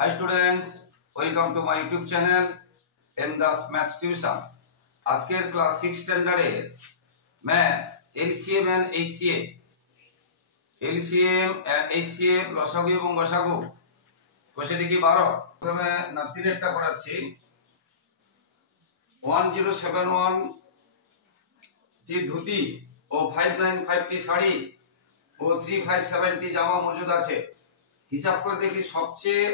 Hi students, welcome to my YouTube channel MDAS Maths Tuition. আজকের class 6 স্ট্যান্ডার্ডের maths LCM and HCF লসাগু এবং গসাগু কষে দেখি 12। প্রথমে নাতিরেরটা করাচ্ছি। 1071 টি ধুতি ও 595 টি শাড়ি ও 357 টি জামা মজুদ আছে। হিসাব করে দেখি সবচেয়ে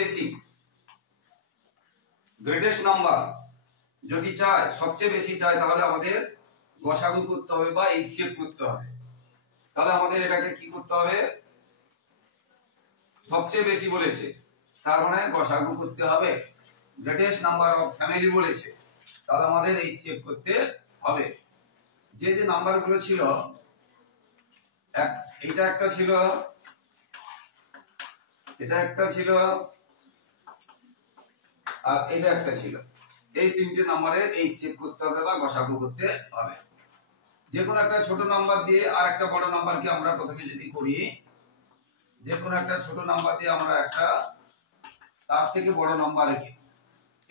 বেশি গ্রেটেস্ট নাম্বার যদি চাই, সবচেয়ে বেশি চাই, তাহলে আমাদের গসাগু করতে হবে বা এইচসিএফ করতে হবে। তাহলে আমাদের এটাকে কি করতে হবে? সবচেয়ে বেশি বলেছে, তার মানে গসাগু করতে হবে। গ্রেটেস্ট নাম্বার অফ ফ্যামিলি বলেছে, তাহলে আমাদের এইচসিএফ করতে হবে। যে নাম্বারগুলো ছিল, এটা একটা ছিল, এটা একটা ছিল, আর এটা একটা ছিল। এই তিনটে নাম্বারের এইচসিএফ করতে হবে বা গসাগু করতে হবে। যে কোনো একটা ছোট নাম্বার দিয়ে আর একটা বড় নাম্বারকে আমরা প্রথমে যদি করি, যে কোনো একটা ছোট নাম্বার দিয়ে আমরা একটা তার থেকে বড় নাম্বার রেখে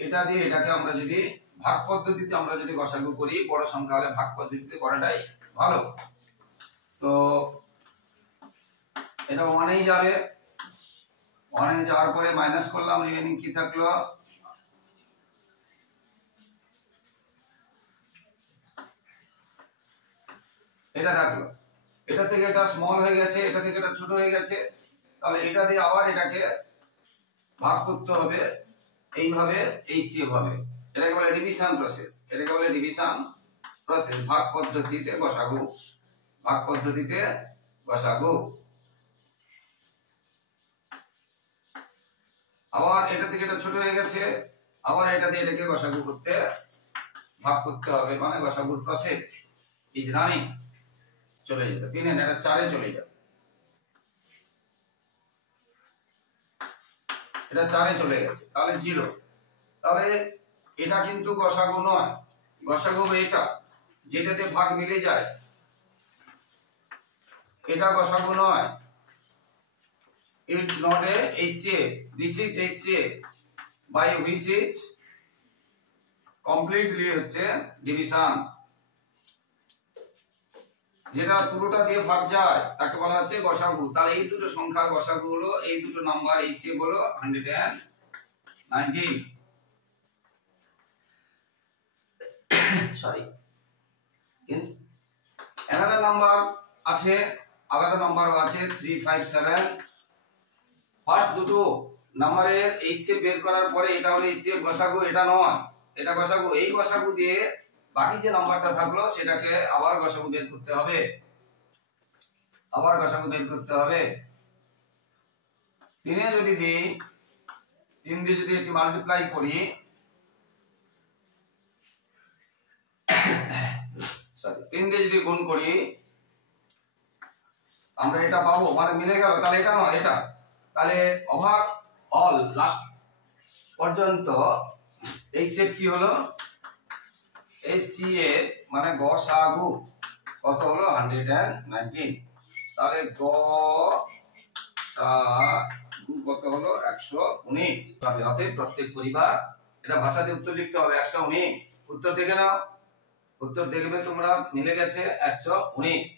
এটা দিয়ে এটাকে আমরা যদি ভাগ পদ্ধতিতে আমরা যদি গসাগু করি, বড় সংখ্যা হলে ভাগ পদ্ধতিতে করাটাই ভালো। তো এটা 1 যাবে, 1 যাওয়ার পরে মাইনাস করলাম, রিমেনিং কি থাকলো? এটা থাকলো। এটা থেকে এটা স্মল হয়ে গেছে, এটা থেকে এটা ছোট হয়ে গেছে, তাহলে এটা দিয়ে আবার এটাকে ভাগ করতে হবে। এইভাবে এইচসিএফ হবে। এটাকে বলে ডিভিশন প্রসেস, এটাকে বলে ডিভিশন প্রসেস। ভাগ পদ্ধতিতে গসাগু, ভাগ পদ্ধতিতে গসাগু। আবার এটা থেকে এটা ছোট হয়ে গেছে, আবার এটা দিয়ে এটাকে গসাগু করতে ভাগ করতে হবে, মানে গসাগুর প্রসেস ইজ রানিং। চলে যেতে 3 এটা 4 চলে যাবে, এটা 4 চলে গেছে, তাহলে 0। তাহলে এটা কিন্তু গসাগু নয়, গসাগু এটা যেটাতে ভাগ মিলে যায়, এটা গসাগু নয়। It's not a HCF. This is HCF by which is completely হচ্ছে ডিভিশন। যেটা পুরোটা দিয়ে ভাগ যায় তাকে বলা হচ্ছে গসাগু। তাহলে এই দুটো সংখ্যার গসাগু হলো, এই দুটো নাম্বার HCF হলো 119। সরি, another নাম্বার আছে, আলাদা নাম্বারও আছে 357। ফার্স্ট দুটো নাম্বারের এইচসিএফ বের করার পরে এটা হলো এইচসিএফ গসাগু, এটা নয়, এটা গসাগু। এই গসাগু দিয়ে বাকি যে নাম্বারটা থাকলো সেটাকে আবার গসাগু বের করতে হবে, আবার গসাগু বের করতে হবে। 3 যদি দিই, 3 দিয়ে যদি এটি মাল্টিপ্লাই করি, সরি 3 দিয়ে যদি গুণ করি, আমরা এটা পাবো, মানে মিলে গেল। তাহলে এটা নয়, এটা। তাহলে ওভার অল লাস্ট পর্যন্ত এইচসিএফ কি হলো? এইচসিএফ মানে গসাগু কত হলো? 119। তাহলে গসাগু কত হলো? 119 হবে। অতএব প্রত্যেক পরিবার, এটা ভাষাতে উত্তর লিখতে হবে 119। উত্তর দেখে নাও, উত্তর দেখবে তোমরা, মিলে গেছে 119।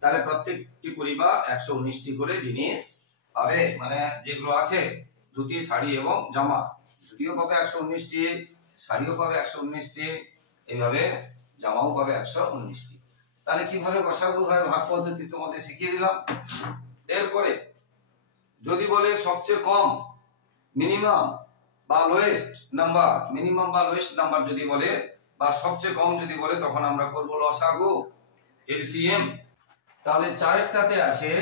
তাহলে প্রত্যেকটি পরিবার 119টি করে জিনিস পাবে, মানে যেগুলো আছে ধুতি, শাড়ি এবং জামা। ধুতিও পাবে 119টি, শাড়িও পাবে 119টি, এইভাবে জামাও পাবে 119টি। তাহলে কিভাবে গসাগু হয় ভাগ পদ্ধতি তোমাদের শিখিয়ে দিলাম। এরপরে যদি বলে সবচেয়ে কম, মিনিমাম বা লোয়েস্ট নাম্বার, মিনিমাম বা লোয়েস্ট নাম্বার যদি বলে, বা সবচেয়ে কম যদি বলে, তখন আমরা করব লসাগু, এলসিএম। তাহলে 4টাতে আছে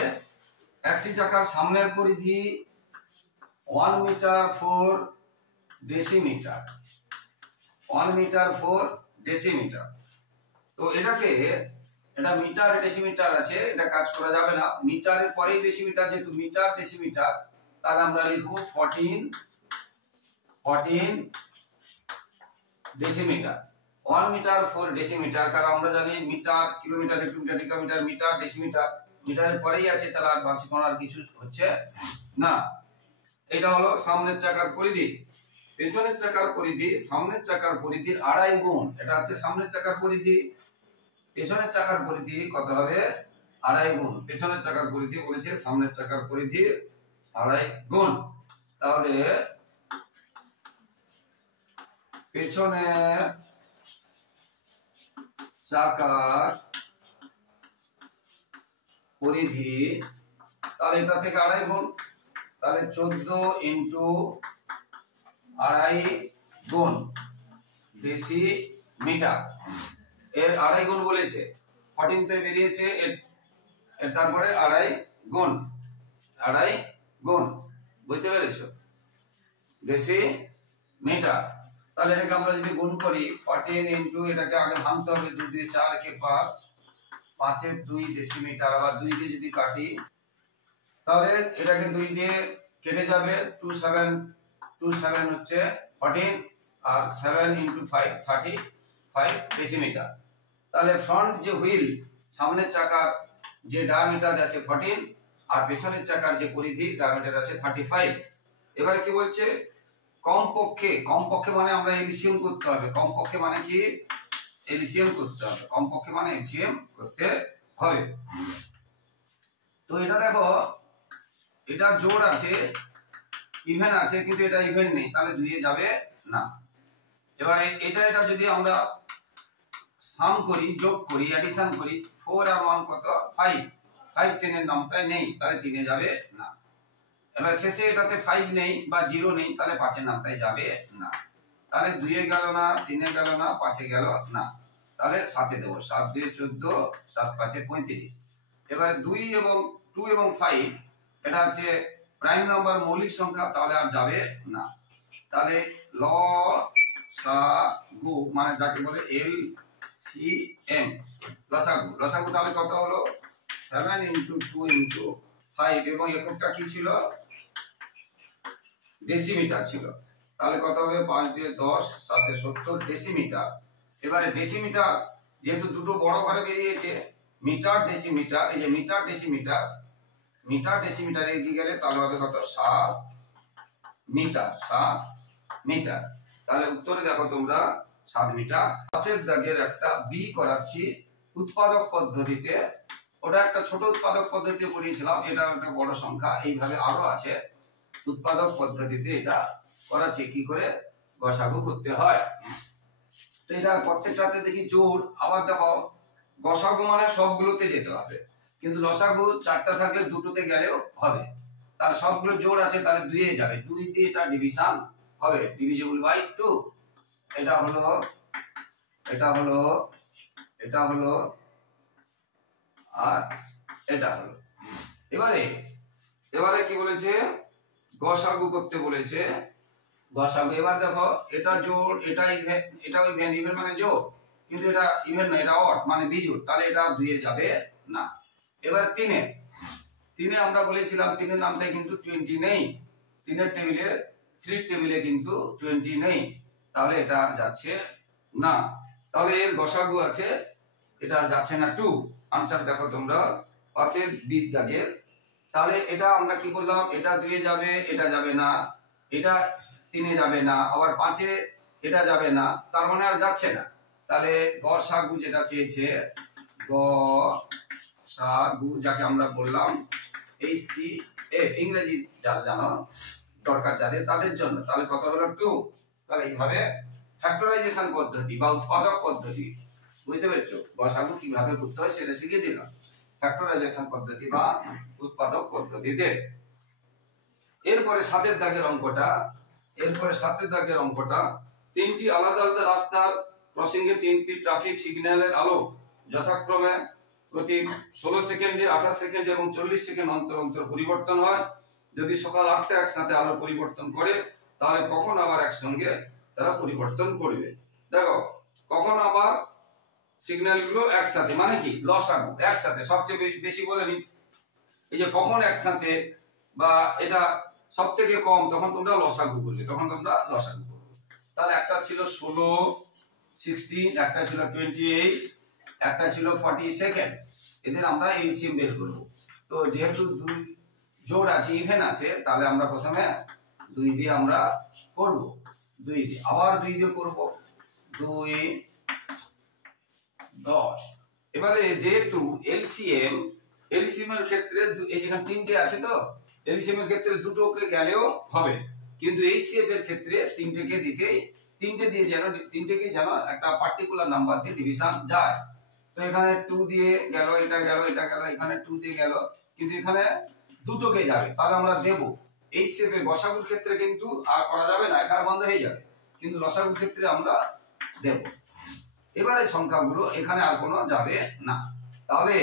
একটি চাকার সামনের পরিধি 1 মিটার 4 ডেসিমিটার, 1 মিটার 4 ডেসিমিটার। তো এটাকে, এটা মিটার ডেসিমিটার আছে, এটা কাজ করা যাবে না। মিটারের পরে ডেসিমিটার, যেহেতু মিটার ডেসিমিটার, তাহলে আমরা লিখব 14 ডেসিমিটার। 1 মিটার 4 ডেসিমিটার, কারণ আমরা জানি metre kilometre, hectometre, decametre, metre decimetre, মিটারের পরেই আছে, তাহলে আর বাকি কোনো আর কিছু হচ্ছে না। এটা হলো সামনের চাকার পরিধি। পেছনের চাকার পরিধি সামনের চাকার পরিধির 2.5 গুণ। এটা হচ্ছে সামনের চাকার পরিধি, পেছনের চাকার পরিধি কত হবে 2.5 গুণ। পেছনের চাকার পরিধি বলেছে সামনের চাকার পরিধি 2.5 গুণ। তাহলে পেছনের চাকার পরিধি, তাহলে এটা থেকে 2.5 গুণ, তাহলে 14 ইন্টু 2.5 গুণ ডেসিমিটার। এর 2.5 গুণ বলেছে, 14 তো বেরিয়েছে, এর তারপরে 2.5 গুণ, 2.5 গুণ, বুঝতে পেরেছো, ডেসিমিটার। তাহলে এটাকে আমরা যদি গুণ করি 14 ইন্টু, এটাকে আগে ভাঙতে হবে, 2 দিয়ে 4 কে 5, 5 এর 2 ডেসিমিটার। আবার 2 দিয়ে যদি কাটি তাহলে এটাকে 2 দিয়ে কেটে যাবে, 27 হচ্ছে 14, আর 7 ইন্টু 5 35 ডেসিমিটার। তাহলে ফ্রন্ট যে হুইল, সামনের চাকার যে ডায়ামিটার আছে 14, আর পেছনের চাকার যে পরিধি ডায়ামিটার আছে 35। এবারে কি বলছে, কমপক্ষে, কমপক্ষে মানে আমরা এলসিএম করতে হবে। কমপক্ষে মানে কি এলসিএম করতে হবে, কমপক্ষে মানে এলসিএম করতে হবে। তো এটা দেখো, এটা জোড় আছে, ইভেন আছে, কিন্তু এটা ইভেন নেই, তাহলে 2 এ যাবে না। এবারে এটা যদি আমরা সাম করি, যোগ করি, এডিশন করি, 4 আর 1 কত 5, 5 3 এর নামটাই নেই, তাহলে 3 এ যাবে না। এবার শেষে এটাতে 5 নেই বা 0 নেই, তাহলে 5 এর নামটাই যাবে না। তাহলে 2 এ গেল না, 3 এ গেল না, 5 এ গেল না, তাহলে 7 এ দেব। 7 2 14, 7 5 35। এবারে 2 এবং 2 এবং 5 এটা হচ্ছে প্রাইম নাম্বার, মৌলিক সংখ্যা, তাহলে আর যাবে না। তাহলে লসাগু মানে যাকে বলে এলসিএম, লসাগু। লসাগু তাহলে কত হলো 7 ইন্টু 2 ইন্টু 5, এবং এককটা কি ছিল ডেসিমিটার ছিল। তাহলে কত হবে 5 দিয়ে 10, 7 এ 70 ডেসিমিটার। এবারে ডেসিমিটার যেহেতু দুটো বড় করে বেরিয়েছে, মিটার ডেসিমিটার, এই যে মিটার ডেসিমিটার, মিটার ডেসিমিটারে এগিয়ে গেলে তাহলে হবে কত 7 মিটার, 7 মিটার। তাহলে উত্তরে দেখো তোমরা 7 মিটার। পাঁচের দাগের একটা বি করাচ্ছি উৎপাদক পদ্ধতিতে। ওটা একটা ছোট উৎপাদক পদ্ধতিতে পড়িয়েছিলাম, এটা একটা বড় সংখ্যা, এইভাবে আরো আছে। উৎপাদক পদ্ধতিতে এটা করাচ্ছি কি করে গসাগু করতে হয়। তো এটা প্রত্যেকটাতে দেখি জোড়, আবার দেখো গসাগু মানে সবগুলোতে যেতে হবে, কিন্তু লসাগু 4টা থাকলে দুটোতে গেলেও হবে। তার সবগুলো জোড় আছে, তাহলে 2 এ যাবে, 2 দিয়ে এটা ডিভিশন হবে, ডিভিজিবল বাই 2। এটা হলো, এটা হলো, এটা হলো, আর এটা হলো। এবারে কি বলেছে, গসাগু করতে বলেছে, গসাগু। এবার দেখো এটা জোড়, এটা ইভেন, এটা ইভেন, ইভেন মানে জোড়, কিন্তু এটা ইভেন না, এটা অড মানে বিজোড়, তাহলে এটা 2 এ যাবে না। এবার 3 এ আমরা বলেছিলাম 3 এর নামটাই কিন্তু 20 নেই, 3 এর টেবিলে, 3 টেবিলে কিন্তু 20 নেই, তাহলে এটা যাচ্ছে না। তাহলে এর গসাগু আছে, এটা যাচ্ছে না 2। আনসার দেখো তোমরা 5 এর বি দাগের। তাহলে এটা আমরা কি বললাম, এটা 2 এ যাবে, এটা যাবে না, এটা 3 এ যাবে না, আবার 5 এ এটা যাবে না, তার মানে আর যাচ্ছে না। তাহলে গসাগু যেটা চেয়েছে, গসাগু যাকে আমরা বললাম এই সি এ, ইংরেজি যারা জানো দরকার যাদের, তাদের জন্য, তাহলে কত হলো 2। তাহলে এইভাবে ফ্যাক্টরাইজেশন পদ্ধতি বা উৎপাদক পদ্ধতি, বুঝতে পেরেছো, গসাগু কিভাবে করতে হয় সেটা শিখিয়ে দিলাম, ফ্যাক্টরাইজেশন পদ্ধতি বা উৎপাদক পদ্ধতিতে। এরপরে 7 এর দাগের অঙ্কটা, এরপরে 7 এর দাগের অঙ্কটা, 3টি আলাদা আলাদা রাস্তার ক্রসিং এ 3টি ট্রাফিক সিগন্যালের আলো যথাক্রমে প্রতি 16 সেকেন্ডে, 28 সেকেন্ড এবং 40 সেকেন্ড অন্তর অন্তর পরিবর্তন হয়। যদি সকাল 8টা একসাথে আলো পরিবর্তন করে, তাহলে কখন আবার একসঙ্গে তারা পরিবর্তন করবে। দেখো কখন আবার সিগন্যাল গুলো একসাথে মানে কি লসাগু একসাথে, সবচেয়ে বেশি বলে নি, এই যে কখন একসাথে বা এটা সব থেকে কম, তখন তোমরা লসাগু করবে, তখন তোমরা লসাগু করবে। তাহলে একটা ছিল 16, 16, একটা ছিল 28, একটা ছিল 40 সেকেন্ড। এদের আমরা এলসিএম বের করব। তো যেহেতু 2 জোড় আছে, ইভেন আছে, তাহলে আমরা প্রথমে 2 দিয়ে আমরা করব, 2 দিয়ে আবার 2 দিয়ে করব, 2 10। এবারে যেহেতু এলসিএম এর ক্ষেত্রে এই যেখানে 3টে আছে, তো এলসিএম এর ক্ষেত্রে দুটোকে গেলেও হবে, কিন্তু এইচসিএফ এর ক্ষেত্রে 3টেকে দিতেই 3টে দিয়ে তিনটেকে যেন একটা পার্টিকুলার নাম্বার দিয়ে ডিভিশন যায়। তো এখানে 2 দিয়ে গেল, এটা গেল, এটা গেল, এখানে 2 দিয়ে গেল, কিন্তু এখানে দুটোকে যাবে, তাহলে আমরা দেব। এইচসিএফ এর গসাগুর ক্ষেত্রে কিন্তু আর করা যাবে না, এখানে বন্ধ হয়ে যাবে, কিন্তু লসাগুর ক্ষেত্রে আমরা দেব। এবারে সংখ্যাগুলো এখানে আর কোনো যাবে না, তাহলে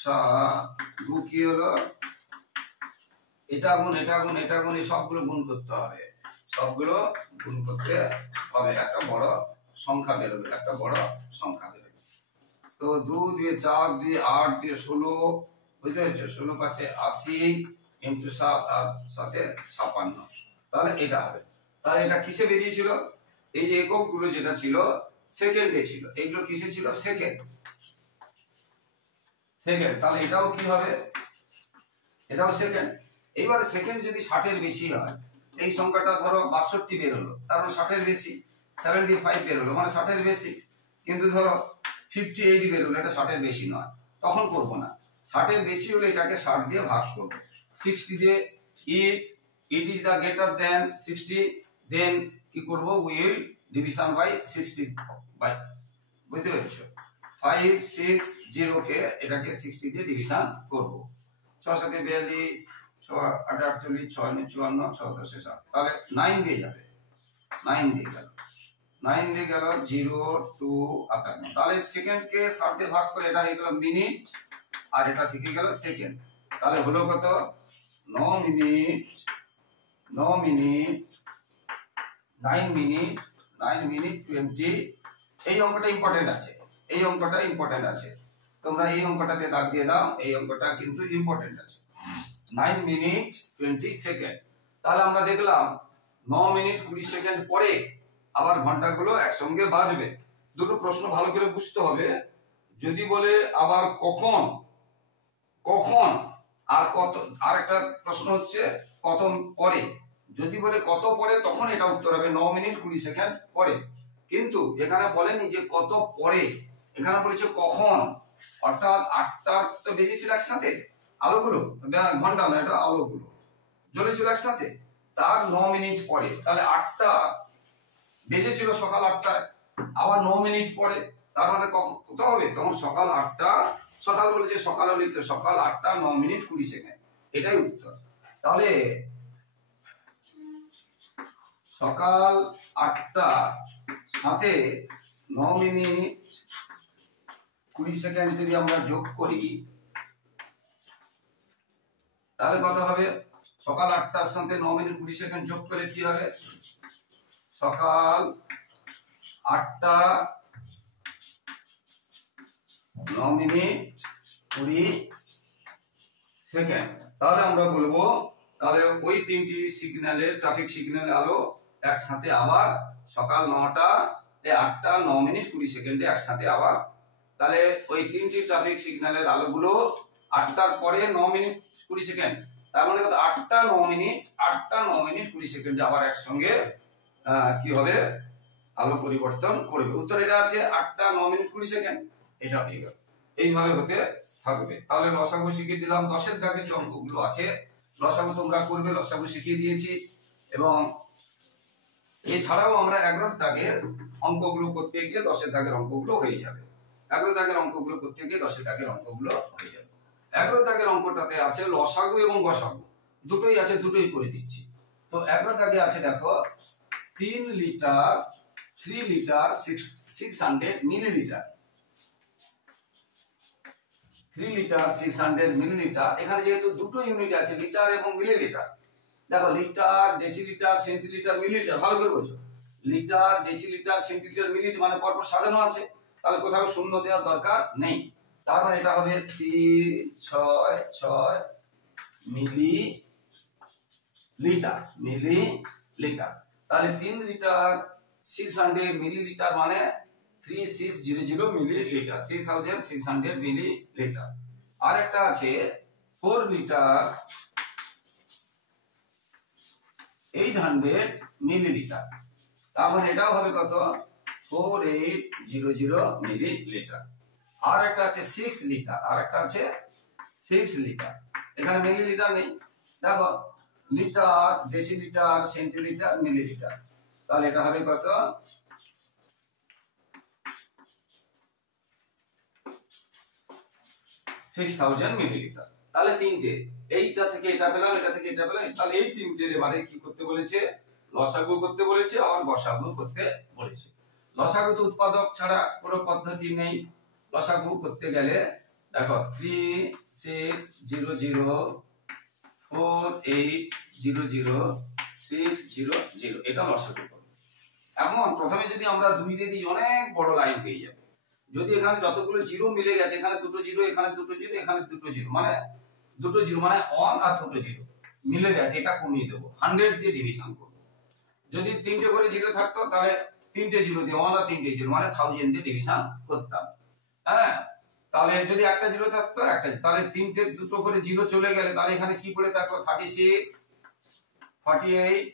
লসাগু কি হলো, এটা গুণ এটা গুণ এটা গুণ এই সবগুলো গুণ করতে হবে, সবগুলো গুণ করতে হবে, একটা বড় সংখ্যা বেরোবে, একটা বড় সংখ্যা বেরোবে। তো 2 দিয়ে 4 দিয়ে 8 দিয়ে 16, বুঝতে পেরেছো, 16 পাচ্ছে 80 ইনটু 7 আর 7 এ 56, তাহলে এটা হবে। তাহলে এটা কিসে বেরিয়েছিল, এই যে এককগুলো যেটা ছিল সেকেন্ডে ছিল, এগুলো কিসে ছিল, সেকেন্ড। তাহলে এটাও কি হবে, এটাও সেকেন্ড। এইবারে সেকেন্ড যদি 60 এর বেশি হয়, এই সংখ্যাটা ধরো 62 বের হলো, তার মানে 60 এর বেশি, 75 বের হলো মানে 60 এর বেশি, কিন্তু ধরো 58 বের হলো, এটা 60 এর বেশি নয়, তখন করব না। 60 এর বেশি হলে এটাকে 60 দিয়ে ভাগ করব, 60 দিয়ে। if it is the greater than 60, then কি করব, will division by 60 by, বুঝতে পেরেছো, 5 6 0 কে এটাকে 60 দিয়ে ডিভিশন করব। 6 7 42, 6 8 48, 6 9 54, 6 10 7, তাহলে 9 দিয়ে যাবে, 9 দিয়ে গেল, 9 দিয়ে গেল 0 2 58, তাহলে সেকেন্ড কে 60 দিয়ে ভাগ করে এটা হয়ে গেল মিনিট, আর এটা থেকে গেল সেকেন্ড, তাহলে হলো কত, 9 মিনিট 9 মিনিট 20। এই অঙ্কটা ইম্পর্টেন্ট আছে, এই অঙ্কটা ইম্পর্টেন্ট আছে, তোমরা এই অঙ্কটাতে দাগ দিয়ে দাও, এই অঙ্কটা কিন্তু ইম্পর্টেন্ট আছে। 9 মিনিট 20 সেকেন্ড, তাহলে আমরা দেখলাম 9 মিনিট 20 সেকেন্ড পরে আবার ঘন্টাগুলো একসঙ্গে বাজবে। দুটো প্রশ্ন ভালো করে বুঝতে হবে, যদি বলে আবার কখন, কখন আর কত, আর একটা প্রশ্ন হচ্ছে কত পরে, যদি বলে কত পরে তখন এটা উত্তর হবে 9 মিনিট 20 সেকেন্ড পরে, কিন্তু এখানে বলেনি যে কত পরে, এখানে বলেছে কখন, অর্থাৎ 8টা তো বেজেছিল একসাথে, আলোগুলো ঘন্টা না, এটা আলোগুলো জ্বলেছিল একসাথে, তার 9 মিনিট পরে, তাহলে 8টা বেজেছিল সকাল 8টায়, আবার 9 মিনিট পরে, তার মানে কত হবে, তখন সকাল 8টা, সকাল বলেছে সকালে লিখতে, সকাল 8টা 9 মিনিট 20 সেকেন্ড, এটাই উত্তর। তাহলে সকাল 8টা সাথে 9 মিনিট 20 সেকেন্ড যদি আমরা যোগ করি, তাহলে কত হবে, সকাল 8টার সাথে 9 মিনিট 20 সেকেন্ড যোগ করে কি হবে, সকাল 8টা 9 মিনিট 20 সেকেন্ড। তাহলে আমরা বলবো, তাহলে ওই 3টি সিগন্যালের, ট্রাফিক সিগন্যাল আলো একসাথে আবার সকাল 9টা 8টা 9 মিনিট 20 সেকেন্ডে একসাথে আবার, তাহলে ওই 3টি ট্রাফিক সিগন্যালের আলোগুলো 8টার পরে 9 মিনিট 20 সেকেন্ড, তার মানে কত, 8টা 9 মিনিট 20 সেকেন্ডে আবার একসঙ্গে কি হবে, আলো পরিবর্তন করবে। উত্তর এটা আছে 8টা 9 মিনিট 20 সেকেন্ড, এটা হয়ে গেল, এইভাবে হতে থাকবে। তাহলে লসাগু শিখিয়ে দিলাম, 10এর দাগের যে অঙ্কগুলো আছে লসাগু তোমরা করবে, লসাগু শিখিয়ে দিয়েছি, এবং এছাড়াও আমরা 11 দাগের অঙ্কগুলো করতে গিয়ে 10এর দাগের অঙ্কগুলো হয়ে যাবে, 11 দাগের অঙ্কগুলো করতে গিয়ে 10এর দাগের অঙ্কগুলো হয়ে যাবে। 11 দাগের অঙ্কটাতে আছে লসাগু এবং গসাগু দুটোই আছে, দুটোই করে দিচ্ছি। তো 11 দাগে আছে দেখো 3 লিটার 600 মিলিলিটার, 3 লিটার 600 মিলিলিটার, এখানে যেহেতু দুটো ইউনিট আছে লিটার এবং মিলিলিটার, দেখো লিটার ডেসিলিটার সেন্টিলিটার মিলিলিটার, ভালো করে বোঝো, লিটার ডেসিলিটার সেন্টিলিটার মিলিলিটার মানে পরপর সাজানো আছে, তাহলে কোথাও শূন্য দেওয়ার দরকার নেই, তার মানে এটা হবে 366 মিলিলিটার, তাহলে 3 লিটার 600 মিলিলিটার মানে 3600 মিলিলিটার, 3600 মিলিলিটার। আর একটা আছে 4 লিটার 800 মিলিলিটার। তার মানে এটাও হবে কত? 4800 মিলিলিটার। আর একটা আছে 6 লিটার, আর একটা আছে 6 লিটার। এখানে মিলিলিটার নেই, দেখো লিটার, ডেসিলিটার, সেন্টিলিটার, মিলিলিটার। তাহলে এটা হবে কত? 6000 মিলিলিটার। তাহলে তিনটে, এইটা থেকে এটা পেলাম, এটা থেকে এটা পেলাম। তাহলে এই তিনটের এবারে কি করতে বলেছে? লসাগু করতে বলেছে, আবার গসাগু করতে বলেছে। লসাগু তো উৎপাদক ছাড়া কোনো পদ্ধতি নেই। লসাগু করতে গেলে দেখো 36004800 এটা লসাগু করব। এখন প্রথমে যদি আমরা 2 দিয়ে দিই অনেক বড় লাইন পেয়ে যাবে। যদি এখানে যতগুলো জিরো মিলে গেছে, এখানে দুটো জিরো, এখানে দুটো জিরো, এখানে দুটো জিরো, মানে দুটো জিরো মানে 1 আর দুটো জিরো মিলে গেছে, এটা কমিয়ে দেবো, 100 দিয়ে ডিভিশন করব। যদি তিনটে করে জিরো থাকতো তাহলে তিনটে জিরো দিয়ে 1 আর তিনটে জিরো মানে 1000 দিয়ে ডিভিশন করতাম। হ্যাঁ, তাহলে যদি একটা জিরো থাকতো একটা, তাহলে তিনটে দুটো করে জিরো চলে গেলে তাহলে এখানে কি পড়ে থাকলো? 36, 48,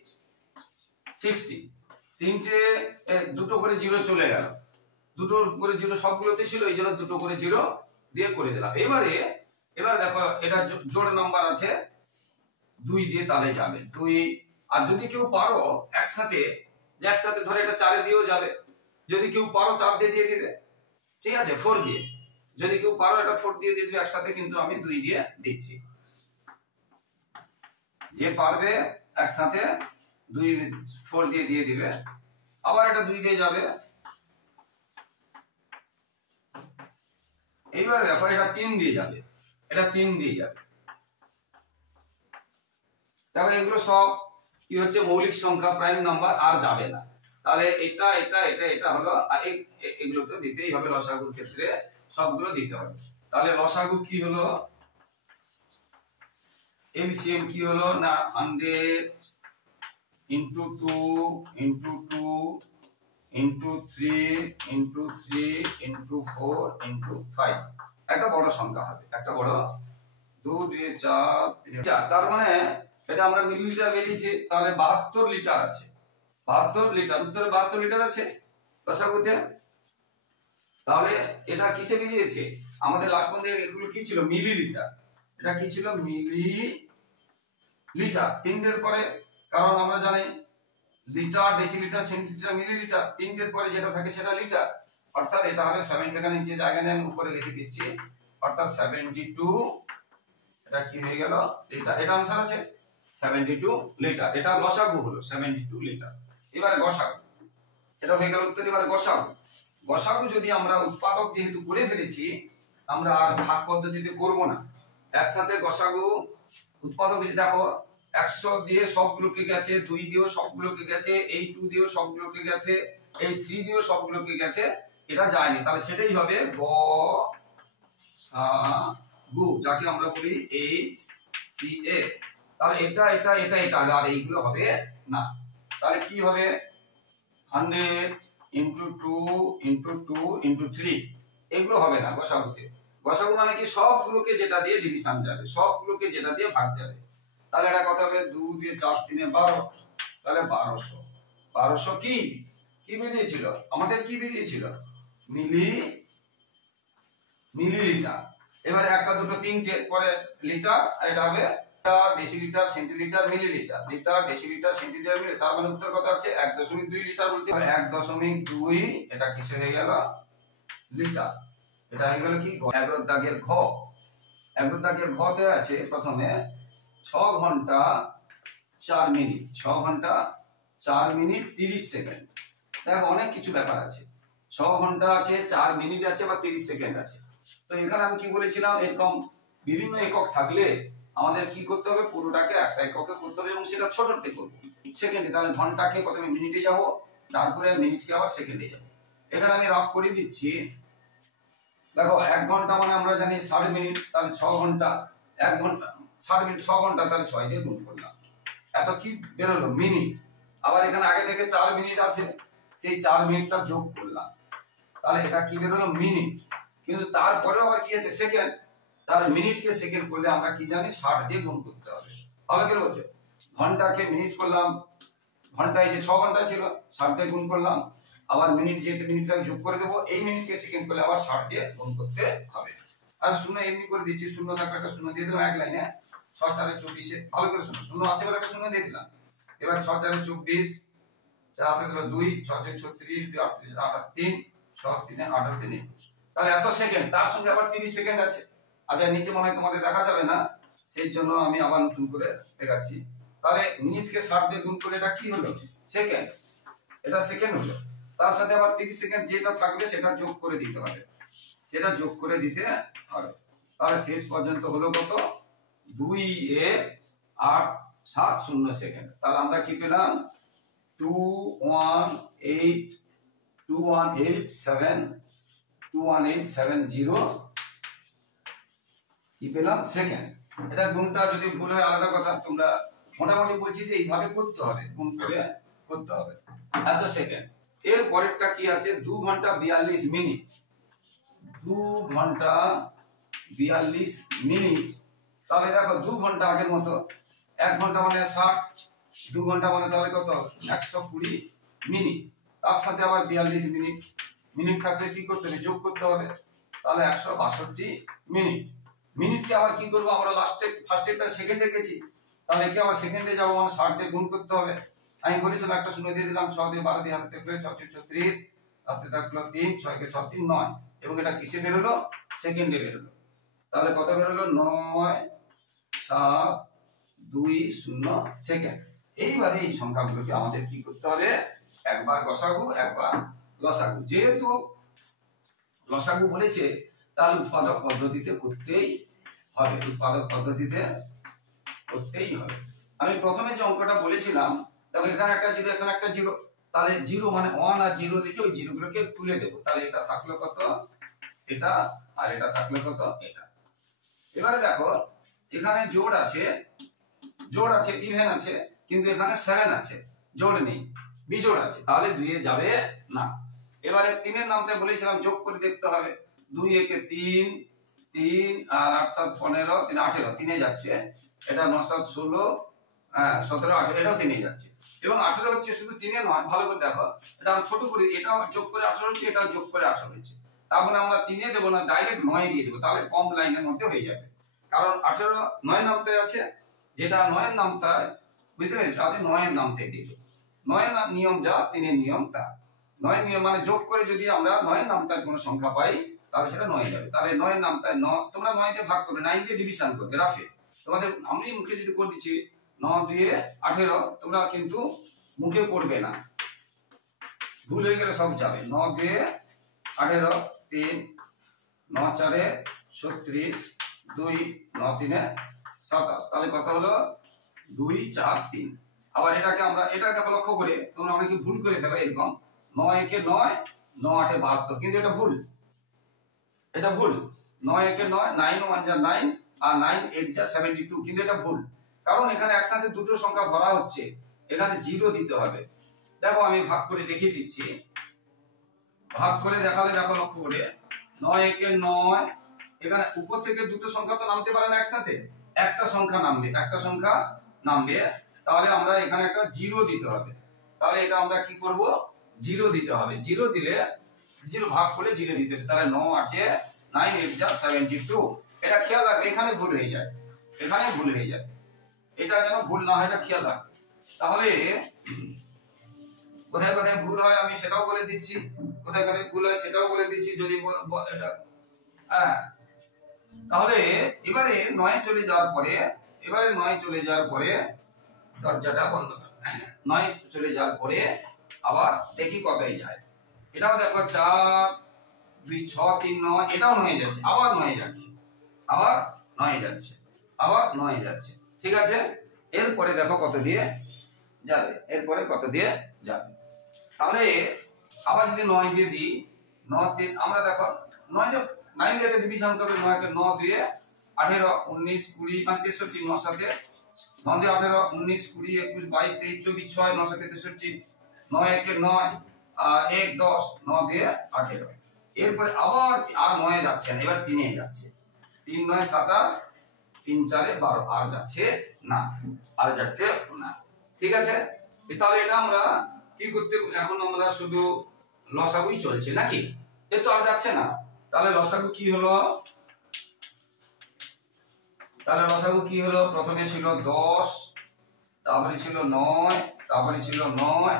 60। তিনটে দুটো করে জিরো চলে গেল, দুটো করে জিরো সবগুলোতে ছিল, এই জন্য দুটো করে জিরো দিয়ে করে দিলাম। এবার দেখো এটা জোড় নাম্বার আছে 2 দিয়ে, তাহলে যাবে 2। আর যদি কেউ পারো একসাথে ধরে এটা 4 দিয়েও যাবে। যদি কেউ পারো 4 দিয়ে দিয়ে দিবে, ঠিক আছে, 4 দিয়ে। যদি কেউ পারো এটা 4 দিয়ে দিয়ে দিবে একসাথে, কিন্তু আমি 2 দিয়ে দিচ্ছি। যে পারবে একসাথে 4 দিয়ে দিয়ে দিবে। আবার এটা 2 দিয়ে যাবে। এইবার দেখো এটা 3 দিয়ে যাবে, এটা 3 দিয়ে যাবে। দেখো এগুলো সব কি হচ্ছে? মৌলিক সংখ্যা, প্রাইম নাম্বার, আর যাবে না। তাহলে এটা এটা এটা এটা হলো, আর এগুলো তো দিতেই হবে। লসাগুর ক্ষেত্রে সবগুলো দিতে হবে। তাহলে লসাগু কি হলো? এলসিএম কি হলো না? 100 into 2 into 2 into 3 into 3 into 4 into 5। একটা বড় সংখ্যা হবে, একটা বড় 2 2 4 3। তার মানে এটা আমরা মিলিলিটার বেরিয়েছে, তাহলে 72 লিটার আছে। 72 লিটার, উত্তরে 72 লিটার আছে লসাগুতে। তাহলে এটা কিসে বেরিয়েছে? আমাদের লাস্ট পর্যন্ত এগুলো কি ছিল? মিলিলিটার। এটা কি ছিল? মিলিলিটার। তিনটের পরে, কারণ আমরা জানি লিটার, ডেসিলিটার, সেন্টিলিটার, মিলিলিটার, তিনটের পরে যেটা থাকে সেটা লিটার। অর্থাৎ এটা হবে 7। এখানে নিচে জায়গা নিয়ে আমি উপরে লিখে দিচ্ছি, অর্থাৎ 72। এটা কি হয়ে গেল? লিটার। এটা आंसर আছে 72 লিটার। এটা লসাগু হলো 72 লিটার। এবারে গসাগু, এটা হয়ে গেল উত্তর। এবারে গসাগু যদি আমরা উৎপাদক যেহেতু করে ফেলেছি, আমরা আর ভাগ পদ্ধতিতে করব না। একসাথে গসাগু উৎপাদক দেখো 100 দিয়ে সবগুলোকে গেছে, 2 দিয়েও সবগুলোকে গেছে, এই 2 দিয়েও সবগুলোকে গেছে, এই 3 দিয়েও সবগুলোকে গেছে, এটা যায়নি। তাহলে সেটাই হবে গসাগু, যাকে আমরা বলি HCA। তাহলে এটা এটা এটা এটা আর এইগুলো হবে না। তাহলে কি হবে? 100 into 2 into 2 into 3 এগুলো হবে না গসাগুতে। গসাগু মানে কি? সবগুলোকে যেটা দিয়ে ডিভিশন যাবে, সবগুলোকে যেটা দিয়ে ভাগ যাবে। তাহলে এটা কত হবে? 2 দিয়ে 4 3 12। তাহলে 1200। 1200 কি বেরিয়েছিল আমাদের? কি বেরিয়েছিল? মিলিলিটার। এবারে একটা দুটো তিনটে পরে লিটার, আর এটা হবে decilitre, centilitre, millilitre. Litre, decilitre, centilitre, millilitre. তার মানে উত্তর কত আছে? 1.2 লিটার বলতে হবে। 1.2 এটা কিসে হয়ে গেল? লিটার। এটা হয়ে গেল কি? 11 দাগের ঘ। 11 দাগের ঘ তে আছে প্রথমে 6 ঘন্টা 4 মিনিট, 6 ঘন্টা 4 মিনিট 30 সেকেন্ড। দেখো অনেক কিছু ব্যাপার আছে। 6 ঘন্টা আছে, 4 মিনিট আছে, বা 30 সেকেন্ড আছে। তো এখানে আমি কি বলেছিলাম? এরকম বিভিন্ন একক থাকলে আমাদের কি করতে হবে? পুরোটাকে একটা এককে করতে হবে, এবং সেটা ছোটতে করব সেকেন্ডে। তাহলে ঘন্টাকে প্রথমে মিনিটে যাব, তারপরে মিনিটকে আবার সেকেন্ডে যাব। এখানে আমি রাফ করে দিচ্ছি। দেখো 1 ঘন্টা মানে আমরা জানি 60 মিনিট, তাহলে 6 ঘন্টা 1 ঘন্টা 60 মিনিট 6 ঘন্টা, তাহলে 6 দিয়ে গুণ করলাম। এত কি বেরোলো? মিনিট। আবার এখানে আগে থেকে 4 মিনিট আছে, সেই 4 মিনিটটা যোগ করলাম। তাহলে এটা কি বেরোলো মিনিট, কিন্তু তারপরেও আবার কি আছে সেকেন্ড, তাহলে মিনিটকে সেকেন্ড করলে আমরা কি জানি 60 দিয়ে গুণ করতে হবে। ভালো করে বলছো, ঘন্টাকে মিনিট করলাম, ঘন্টায় যে 6 ঘন্টা ছিল 60 দিয়ে গুণ করলাম, আবার মিনিট যেটা মিনিটকে যোগ করে দেবো, এই মিনিটকে সেকেন্ড করলে আবার 60 দিয়ে গুণ করতে হবে। আর শূন্য এমনি করে দিচ্ছি, শূন্য থাকলে একটা শূন্য দিয়ে দিলাম এক লাইনে, 6 4 24, ভালো করে শূন্য শূন্য আছে বলে একটা শূন্য দিয়ে দিলাম। এবার 6 4 24, 4 হাতে দিল 2, 6 6 36, 2 38, 8 3, 6 3 18 3 21, তাহলে এত সেকেন্ড, তার সঙ্গে আবার 30 সেকেন্ড আছে। আচ্ছা নিচে মনে হয় তোমাদের দেখা যাবে না, সেই জন্য আমি আবার নতুন করে দেখাচ্ছি। তাহলে মিনিটকে 60 দিয়ে গুণ করলে এটা কি হলো সেকেন্ড, এটা সেকেন্ড হলো, তার সাথে আবার 30 সেকেন্ড যেটা থাকবে সেটা যোগ করে দিতে হবে, সেটা যোগ করে দিতে হবে। তাহলে শেষ পর্যন্ত হলো কত, 2 এ 8 7 0 সেকেন্ড। তাহলে আমরা কি পেলাম 21870 কি পেলাম সেকেন্ড। এটা গুণটা যদি ভুল হয় আলাদা কথা, তোমরা মোটামুটি বলছি যে এইভাবে করতে হবে, গুণ করে করতে হবে এত সেকেন্ড। এর পরেরটা কি আছে, 2 ঘন্টা 42 মিনিট, 2 ঘন্টা 42 মিনিট। তাহলে দেখো 2 ঘন্টা আগের মতো, 1 ঘন্টা মানে 60, 2 ঘন্টা মানে তাহলে কত 120 মিনিট, তার সাথে আবার 42 মিনিট, মিনিট থাকলে কি করতে হবে যোগ করতে হবে, তাহলে 162 মিনিট। মিনিটকে আবার কি করব, আমরা লাস্টে ফার্স্টেরটা সেকেন্ডে গেছি, তাহলে কি আবার সেকেন্ডে যাব, মানে 60 দিয়ে গুণ করতে হবে। আমি বলেছিলাম একটা শূন্য দিয়ে দিলাম, 6 দিয়ে 12 দিয়ে হাতে থাকলে 6 36, হাতে থাকলো 3, 6 কে 6 3 9, এবং এটা কিসে বেরোলো সেকেন্ডে বেরোলো। তাহলে কত বেরোলো 9 7 2 0 সেকেন্ড। এইবারে এই সংখ্যাগুলোকে আমাদের কি করতে হবে, একবার গসাগু একবার লসাগু। যেহেতু লসাগু বলেছে তাহলে উৎপাদক পদ্ধতিতে করতেই হবে, উৎপাদক পদ্ধতিতে করতেই হবে। আমি প্রথমে যে অঙ্কটা বলেছিলাম, দেখো এখানে একটা জিরো এখানে একটা জিরো, তাহলে জিরো মানে 1 আর 0 লিখে ওই জিরোগুলোকে তুলে দেব, তাহলে এটা থাকলো কত এটা, আর এটা থাকলো কত এটা। এবারে দেখো এখানে জোড় আছে, জোড় আছে ইভেন আছে, কিন্তু এখানে 7 আছে, জোড় নেই, বিজোড় আছে, তাহলে 2 এ যাবে না। এবারে 3 এর নামতে বলেছিলাম যোগ করে দেখতে হবে, 2 একে 3, 3 আর 8 7 15, 3 18, 3 এ যাচ্ছে, এটা 9 7 16, হ্যাঁ 17 18, এটাও 3 এ যাচ্ছে, এবং 18 হচ্ছে শুধু 3 এ নয়, ভালো করে দেখো এটা আমি ছোট করে, এটাও যোগ করে 18 হচ্ছে, এটাও যোগ করে 18 হচ্ছে, তারপরে আমরা 3 এ দেব না, ডাইরেক্ট 9 এ দিয়ে দেব, তাহলে কম লাইনের মধ্যে হয়ে যাবে। কারণ 18 9 নামতে আছে, যেটা 9 এর নামটা বুঝতে পেরেছো, আছে 9 এর নামতে দিল, 9 এর নিয়ম যা 3 এর নিয়ম তা। 9 নিয়ম মানে যোগ করে যদি আমরা 9 এর নামতার কোনো সংখ্যা পাই তাহলে সেটা 9 যাবে। তাহলে 9 এর নামতায় 9 তোমরা 9 দিয়ে ভাগ করবে, 9 দিয়ে ডিভিশন করবে রাফে, তোমাদের আমি মুখে যদি করে দিচ্ছি 9 দিয়ে 18, তোমরা কিন্তু মুখে করবে না, ভুল হয়ে গেলে সব যাবে। 9 দিয়ে 18, 3 9 4 36, 2 9 3 27, তাহলে কত হলো 2 4 3। আবার এটাকে আমরা এটাকে লক্ষ্য করে তোমরা অনেকে ভুল করে ফেলো, এরকম 9 একে 9, 9 8 72, কিন্তু এটা ভুল, এটা ভুল। 9 একে 9, 9 1 যা 9, আর 9 8 যা 72, কিন্তু এটা ভুল, কারণ এখানে একসাথে দুটো সংখ্যা ধরা হচ্ছে, এখানে 0 দিতে হবে। দেখো আমি ভাগ করে দেখিয়ে দিচ্ছি, ভাগ করে দেখালে দেখো লক্ষ্য করে 9 একে 9, এখানে উপর থেকে দুটো সংখ্যা তো নামতে পারে না একসাথে, একটা সংখ্যা নামবে, একটা সংখ্যা নামবে, তাহলে আমরা এখানে একটা 0 দিতে হবে। তাহলে এটা আমরা কি করব, 0 দিতে হবে, 0 দিলে 0 ভাগ করে 0 দিতে হবে, তাহলে 9 8 9 8 যা 72। এটা খেয়াল রাখবে, এখানে ভুল হয়ে যায়, এখানে ভুল হয়ে যায়, এটা যেন ভুল না হয় এটা খেয়াল রাখবে। তাহলে কোথায় কোথায় ভুল হয় আমি সেটাও বলে দিচ্ছি, কোথায় কোথায় ভুল হয় সেটাও বলে দিচ্ছি যদি এটা, হ্যাঁ। তাহলে এবারে 9 চলে যাওয়ার পরে, এবারে 9 চলে যাওয়ার পরে দরজাটা বন্ধ করো, 9 চলে যাওয়ার পরে আবার দেখি কতই যায়। এটাও দেখো 4 2 6 3 9, এটাও 9 যাচ্ছে, আবার 9 যাচ্ছে, আবার 9 যাচ্ছে, আবার 9 যাচ্ছে, ঠিক আছে। এরপরে দেখো কত দিয়ে যাবে, এরপরে কত দিয়ে যাবে। তাহলে আবার যদি 9 দিয়ে দিই, 9 3, আমরা দেখো 9 দিয়ে 9 দিয়ে ডিভিশন করবে, 9 কে 9 দিয়ে 18 19 20 মানে 63, 9 7 9 দিয়ে 18 19 20 21 22 23 24 6 9 7 63, 9 1 9 আর 1 10, 9 দিয়ে 18, এরপরে আবার আর 9 যাচ্ছে না, এবার 3 যাচ্ছে। 3 9 27, 3 4 12, আর যাচ্ছে না, আর যাচ্ছে না। ঠিক আছে, তাহলে এটা আমরা কি করতে, এখন আমরা শুধু লসাগুই চলছে নাকি, এ তো আর যাচ্ছে না। তাহলে লসাগু কি হলো, তাহলে লসাগু কি হলো, প্রথমে ছিল 10, তারপরে ছিল 9, তারপরে ছিল 9,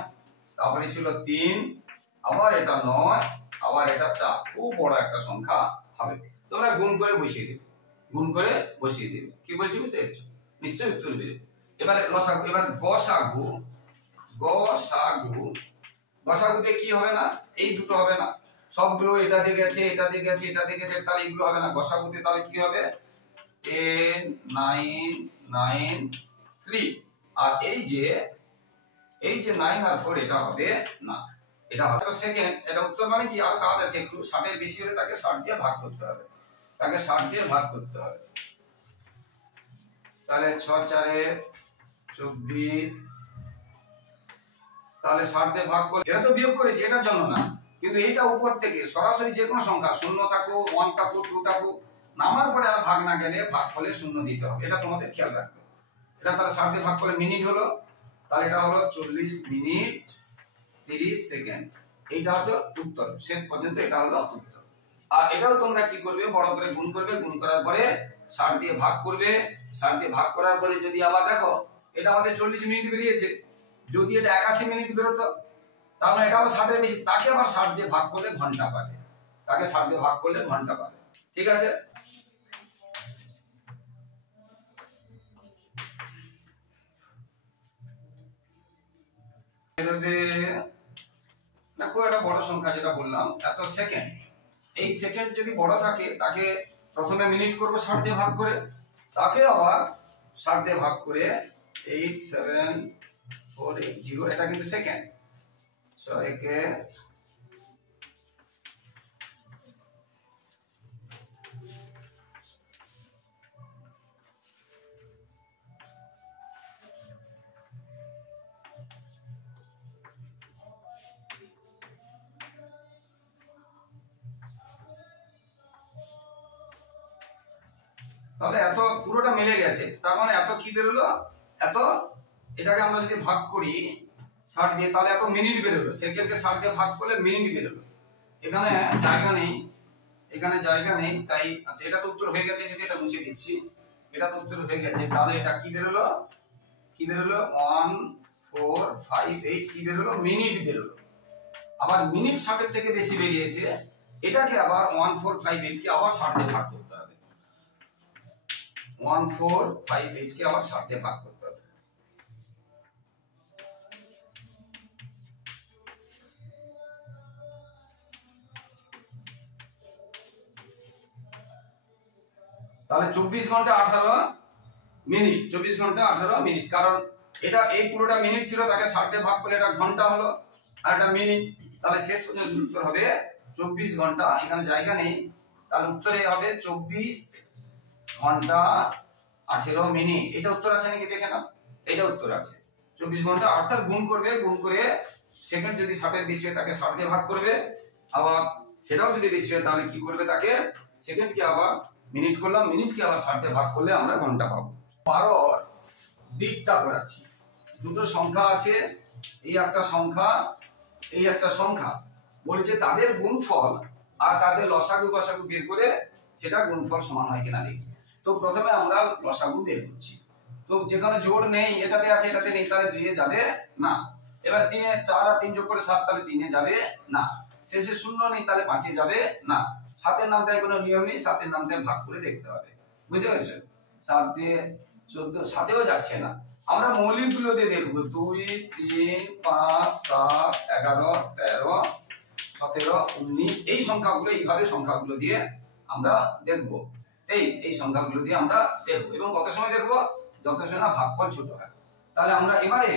তারপরে ছিল 3, আবার এটা 9, আবার এটা 4। খুব বড় একটা সংখ্যা হবে। তোমরা গুণ করে বসিয়ে দেবে, গুণ করে বসিয়ে দেবে। কি বলছি বুঝতে পেরেছো? নিশ্চয়ই উত্তর দেবে। এবারে লসাগু, এবার গসাগু, গসাগু, গসাগুতে কি হবে না, এই দুটো হবে না, সবগুলো এটা দিয়ে গেছে, এটা দিয়ে গেছে, এটা দিয়ে গেছে, তাহলে এইগুলো হবে না। গসাগুতে তাহলে কি হবে, 10 9 9 3, আর এই যে 9 আর 4 এটা হবে না, এটা হবে সেকেন্ড। এটা উত্তর মানে কি, আর কাজ আছে একটু, 60 এর বেশি হলে তাকে 60 দিয়ে ভাগ করতে হবে, তাকে 60 দিয়ে ভাগ করতে হবে। তাহলে 6 4 24, তাহলে 60 দিয়ে ভাগ করলে, এটা তো বিয়োগ করেছি এটার জন্য না, কিন্তু এইটা উপর থেকে সরাসরি যে কোনো সংখ্যা, 0 থাকুক 1 থাকুক 2 থাকুক, নামার পরে আর ভাগ না গেলে ভাগ ফলে 0 দিতে হবে, এটা তোমাদের খেয়াল রাখতে হবে। এটা তাহলে 60 দিয়ে ভাগ করে মিনিট হলো, তাহলে এটা হলো 40 মিনিট 30 সেকেন্ড। এইটা হচ্ছে উত্তর, শেষ পর্যন্ত এটা হলো উত্তর। আর এটাও তোমরা কি করবে, বড় করে গুণ করবে, গুণ করার পরে 60 দিয়ে ভাগ করবে, 60 দিয়ে ভাগ করার পরে যদি আবার দেখো এটা আমাদের 40 মিনিট বেরিয়েছে, যদি এটা 81 মিনিট বেরোতো তাহলে এটা আবার 60 এর বেশি, তাকে আবার 60 দিয়ে ভাগ করলে ঘন্টা পাবে, তাকে 60 দিয়ে ভাগ করলে ঘন্টা পাবে। ঠিক আছে, দেখো এটা বড় সংখ্যা যেটা বললাম এত সেকেন্ড, এই সেকেন্ড যদি বড় থাকে তাকে প্রথমে মিনিট করব 60 দিয়ে ভাগ করে, তাকে আবার 60 দিয়ে ভাগ করে 87480, এটা কিন্তু সেকেন্ড। সো একে তাহলে এত পুরোটা মিলে গেছে, তার মানে এত কি বেরোলো, এত, এটাকে আমরা যদি ভাগ করি 60 দিয়ে তাহলে এত মিনিট বেরোলো, সেকেন্ডকে 60 দিয়ে ভাগ করলে মিনিট বেরোলো। এখানে জায়গা নেই, এখানে জায়গা নেই, তাই আচ্ছা এটা তো উত্তর হয়ে গেছে, যদি এটা মুছে দিচ্ছি, এটা তো উত্তর হয়ে গেছে। তাহলে এটা কি বেরোলো, কি বেরোলো 1458, কি বেরোলো, মিনিট বেরোলো। আবার মিনিট 60 এর থেকে বেশি বেরিয়েছে, এটাকে আবার 1458 কে আবার 60 দিয়ে ভাগ করতে হবে, 1458 কে আবার 60 দিয়ে ভাগ করতে হবে। তাহলে 24 ঘন্টা 18 মিনিট, 24 ঘন্টা 18 মিনিট, কারণ এটা এই পুরোটা মিনিট ছিল, তাকে 60 দিয়ে ভাগ করলে এটা ঘন্টা হলো, আর এটা মিনিট। তাহলে শেষ পর্যন্ত উত্তর হবে 24 ঘন্টা, এখানে জায়গা নেই, তাহলে উত্তরে হবে 24 ঘন্টা 18 মিনিট। এটা উত্তর আছে নাকি দেখে নাও, এটা উত্তর আছে 24 ঘন্টা, অর্থাৎ গুণ করবে, গুণ করে সেকেন্ড যদি 60 এর বেশি হয় তাকে 60 দিয়ে ভাগ করবে, আবার সেটাও যদি বেশি হয় তাহলে কি করবে, তাকে সেকেন্ডকে আবার মিনিট করলাম, মিনিটকে আবার 60 দিয়ে ভাগ করলে আমরা ঘন্টা পাবো। 12 বিটটা করাচ্ছি, দুটো সংখ্যা আছে, এই একটা সংখ্যা, এই একটা সংখ্যা, বলেছে তাদের গুণফল আর তাদের লসাগু গসাগু বের করে সেটা গুণফল সমান হয় কিনা দেখি। তো প্রথমে আমরা লসাগু বের করছি, তো যেখানে জোড় নেই, এটাতে আছে এটাতে নেই, তাহলে 2 এ যাবে না। এবার 3 এ 4 আর 3 যোগ করে 7, তাহলে 3 এ যাবে না। শেষে 0 নেই, তাহলে 5 এ যাবে না। 7 এর নামটায় কোনো নিয়ম নেই, 7 এর নামটায় ভাগ করে দেখতে হবে, বুঝতে পেরেছো? 7 দিয়ে 14, 7 এও যাচ্ছে না। আমরা মৌলিক গুলো দিয়ে দেখবো, 2 3 5 7 11 13 17 19, এই সংখ্যাগুলো, এইভাবে সংখ্যাগুলো দিয়ে আমরা দেখবো। 23, এই সংখ্যাগুলো দিয়ে আমরা দেখবো, এবং কত সময় দেখবো, যত সময় না ভাগফল ছোট হয়। তাহলে আমরা এবারে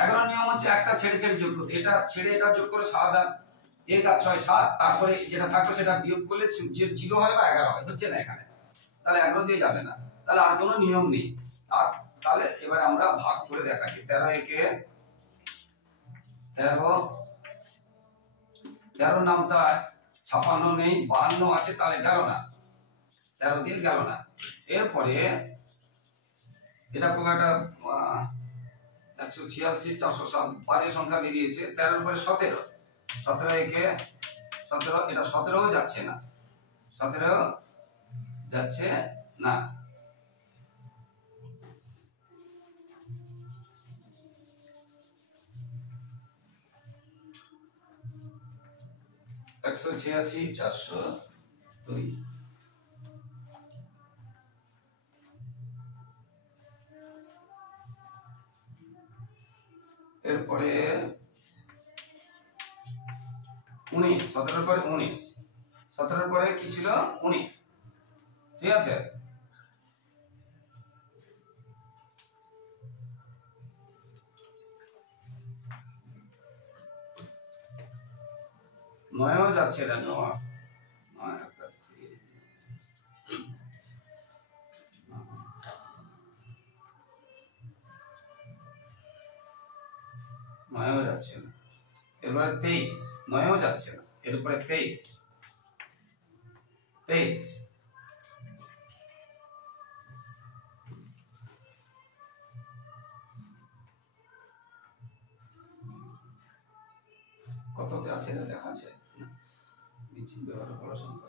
11 নিয়ম হচ্ছে একটা ছেড়ে ছেড়ে যোগ করতে, এটা ছেড়ে এটা যোগ করে 7 আর 1 আর 6 7, তারপরে যেটা থাকলো সেটা বিয়োগ করলে যে 0 হয় বা 11 হয়, হচ্ছে না এখানে, তাহলে 11 দিয়ে যাবে না, তাহলে আর কোনো নিয়ম নেই। আর তাহলে এবারে আমরা ভাগ করে দেখাচ্ছি, 13 একে 13 13 নামতা 56 নেই, 52 আছে, তাহলে গেল না, 13 দিয়ে গেল না। এরপরে এরকম একটা 186 407 বাজে সংখ্যা বেরিয়েছে। 13 পরে 17, 17 একে 17, এটা 17ও যাচ্ছে না, 17 যাচ্ছে না। একশো ছিয়াশি 402, এরপরে 19, 17 পরে 19, 17 পরে কি ছিল 19, ঠিক আছে। নয়ও যাচ্ছে না, নয়ও যাচ্ছে না। এরপরে 23, নয়ও যাচ্ছে না। এরপরে 23, 23, কততে আছে দেখা আছে বিচ্ছিন্ন ব্যবহার বড় সংখ্যা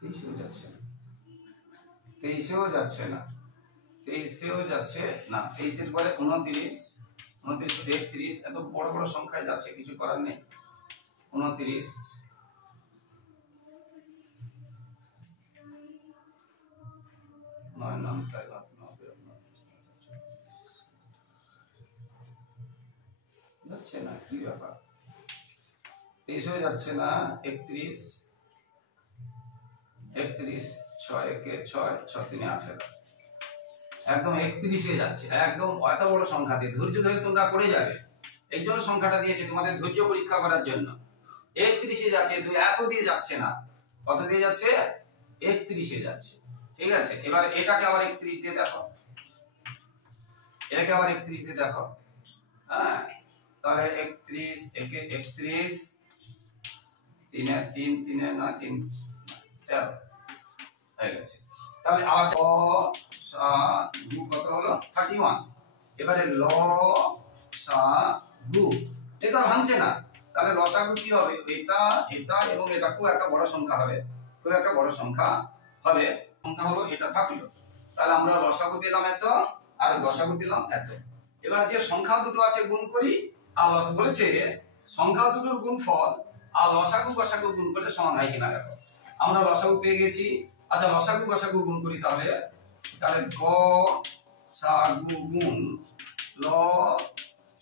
23ও যাচ্ছে না, 23ও যাচ্ছে না, 23ও যাচ্ছে না। 23 এর পরে 29, 29 31, এত বড় বড় সংখ্যায় যাচ্ছে, কিছু করার নেই। 29, 9 নাম তাই যাচ্ছে না, কি ব্যাপার? 23ও যাচ্ছে না। 31, 31 6 একে 6, 6 3 18, একদম 31 এ যাচ্ছে, একদম এত বড় সংখ্যা দিয়ে ধৈর্য ধরে তোমরা করে যাবে। এই জন্য সংখ্যাটা দিয়েছে তোমাদের ধৈর্য পরীক্ষা করার জন্য। 31 এ যাচ্ছে, এত দিয়ে যাচ্ছে না। কত দিয়ে যাচ্ছে? 31 এ যাচ্ছে, ঠিক আছে। এবার এটাকে আবার 31 দিয়ে দেখো, এটাকে আবার 31 দিয়ে দেখো, হ্যাঁ। তাহলে 31 একে 31, 3 এ 3, 3 এ 9, 3 13 হয়ে গেছে। তাহলে আবার গু কত হলো 31। এবারে ল সা গু, এটা ভাঙছে না, তাহলে লসাগু কি হবে? এটা এটা এবং এটা খুব একটা বড় সংখ্যা হবে, খুব একটা বড় সংখ্যা হবে। সংখ্যা হলো এটা থাকলো, তাহলে আমরা লসাগু পেলাম এত আর গসাগু পেলাম এত। এবার যে সংখ্যা দুটো আছে গুণ করি, আর লসাগু বলেছে সংখ্যা দুটোর গুণফল আর লসাগু গসাগু গুণ করলে সমান হয় কিনা দেখো। আমরা লসাগু পেয়ে গেছি। আচ্ছা লসাগু গসাগু গুণ করি, তাহলে তাহলে গ সাগু গুণ ল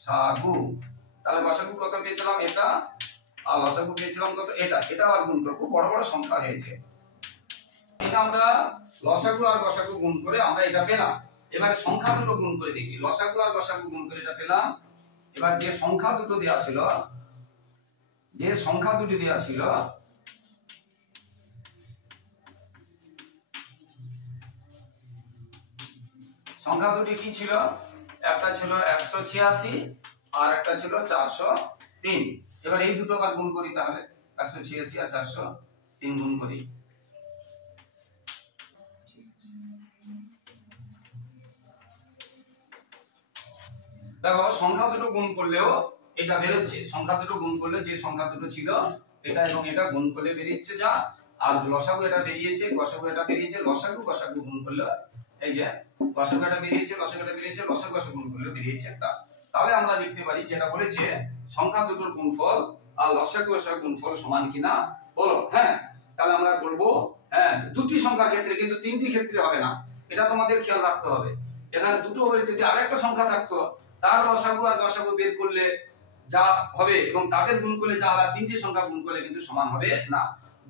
সাগু, তাহলে গসাগু কত পেয়েছিলাম এটা, আর লসাগু পেয়েছিলাম কত এটা। এটা আবার গুণ করব, বড় বড় সংখ্যা হয়েছে। এটা আমরা লসাগু আর গসাগু গুণ করে আমরা এটা পেলাম। এবারে সংখ্যা দুটো গুণ করে দেখি, লসাগু আর গসাগু গুণ করে এটা পেলাম। এবার যে সংখ্যা দুটো দেয়া ছিল, যে সংখ্যা দুটো দেয়া ছিল, সংখ্যা দুটি কি ছিল? একটা ছিল 186 আর একটা ছিল 403। এবার এই দুটো আবার গুণ করি, তাহলে 186 আর 403 গুণ করি। দেখো সংখ্যা দুটো গুণ করলেও এটা বেরোচ্ছে, সংখ্যা দুটো গুণ করলে যে সংখ্যা দুটো ছিল এটা এবং এটা গুণ করলে বেরিয়েছে যা, আর লসাগু এটা বেরিয়েছে, গসাগু এটা বেরিয়েছে। লসাগু গসাগু গুণ করলে এই যে লসাগু এটা বেরিয়েছে, লসাগু এটা বেরিয়েছে, লসাগু গসাগু গুণ করলে বেরিয়েছে একটা। তাহলে আমরা লিখতে পারি যেটা বলেছে সংখ্যা দুটোর গুণফল আর লসাগু গসাগু গুণফল সমান কিনা বলো। হ্যাঁ, তাহলে আমরা বলবো হ্যাঁ, দুটি সংখ্যার ক্ষেত্রে, কিন্তু তিনটি ক্ষেত্রে হবে না, এটা তোমাদের খেয়াল রাখতে হবে। এখানে দুটো বলেছে, যে আরেকটা সংখ্যা থাকতো তার লসাগু আর গসাগু বের করলে যা হবে এবং তাদের গুণ করলে যা হবে, তিনটি সংখ্যা গুণ করলে কিন্তু সমান হবে না।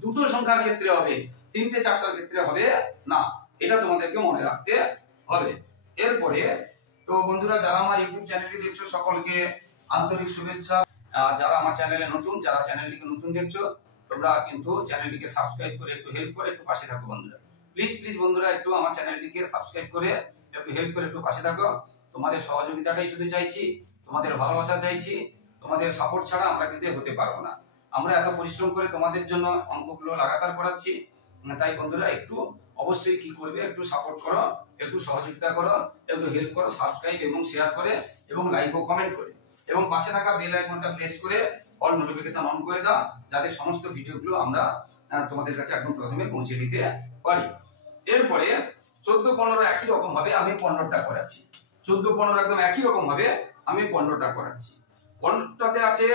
দুটো সংখ্যার ক্ষেত্রে হবে, তিনটে চারটার ক্ষেত্রে হবে না, এটা তোমাদেরকে মনে রাখতে হবে। এরপরে তো বন্ধুরা, যারা আমার ইউটিউব চ্যানেলটি দেখছো সকলকে আন্তরিক শুভেচ্ছা। যারা আমার চ্যানেলে নতুন, যারা চ্যানেলটিকে নতুন দেখছো, তোমরা কিন্তু চ্যানেলটিকে সাবস্ক্রাইব করে একটু হেল্প করে একটু পাশে থাকো বন্ধুরা। প্লিজ প্লিজ বন্ধুরা, একটু আমার চ্যানেলটিকে সাবস্ক্রাইব করে একটু হেল্প করে একটু পাশে থাকো। তোমাদের সহযোগিতাটাই শুধু চাইছি, তোমাদের ভালোবাসা চাইছি। তোমাদের সাপোর্ট ছাড়া আমরা কিন্তু হতে পারবো না। আমরা এত পরিশ্রম করে তোমাদের জন্য অঙ্কগুলো লাগাতার করাচ্ছি। তাই বন্ধুরা একটু অবশ্যই কি করবে, একটু সাপোর্ট করো, একটু সহযোগিতা করো, একটু হেল্প করো, সাবস্ক্রাইব এবং শেয়ার করে এবং লাইক ও কমেন্ট করে এবং পাশে থাকা বেল আইকনটা প্রেস করে অল নোটিফিকেশন অন করে দাও, যাতে সমস্ত ভিডিওগুলো আমরা তোমাদের কাছে একদম প্রথমে পৌঁছে দিতে পারি। এরপরে 14, 15 একই রকম ভাবে আমি 15টা করাচ্ছি। 14, 15 একদম একই রকম ভাবে আমি 15টা করাচ্ছি। 15টাতে আছে